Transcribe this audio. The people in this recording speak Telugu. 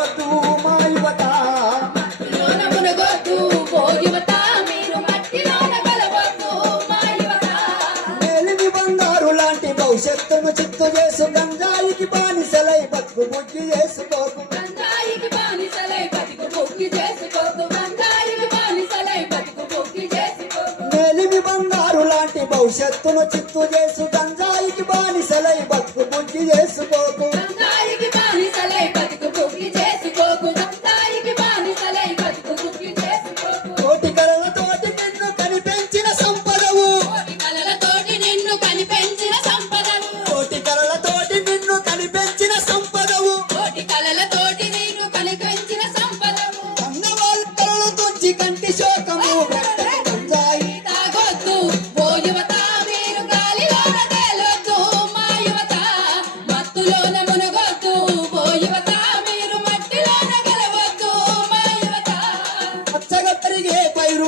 మునగొద్దు మా యువత, మట్టిలోన మునగొద్దు ఓ యువత, మీరు మట్టిలోన కలవద్దు మా యువత. మేలిమి బంగారు లాంటి భవిష్యత్తును చిత్తు చేసు, గంజాయికి బానిసలై బతుకు ముగ్గి చేసుకోకు, గంజాయికి బానిసలై బతుకు ముగ్గి చేసుకోకు, గంజాయికి బానిసలై బతుకు ముగ్గి చేసుకోకు. మేలిమి బంగారు లాంటి భవిష్యత్తును చిత్తు చేసు, గంజాయికి బానిసలై బతుకు ముగ్గి చేసుకోకు. గంజాయికి బానిసలై బతుకు ముగ్గి చేసుకోకు, గంజాయికి బానిసలై బతుకు ముగ్గి చేసుకోకు. కోటి కళలతోటి నిన్ను కనిపెంచిన సంపదవు, కోటి కలలతోటి నిన్ను కనిపెంచిన సంపదను, కోటి కళలతోటి నిన్ను కనిపెంచిన సంపదవు, కోటి కలలతోటి నిన్ను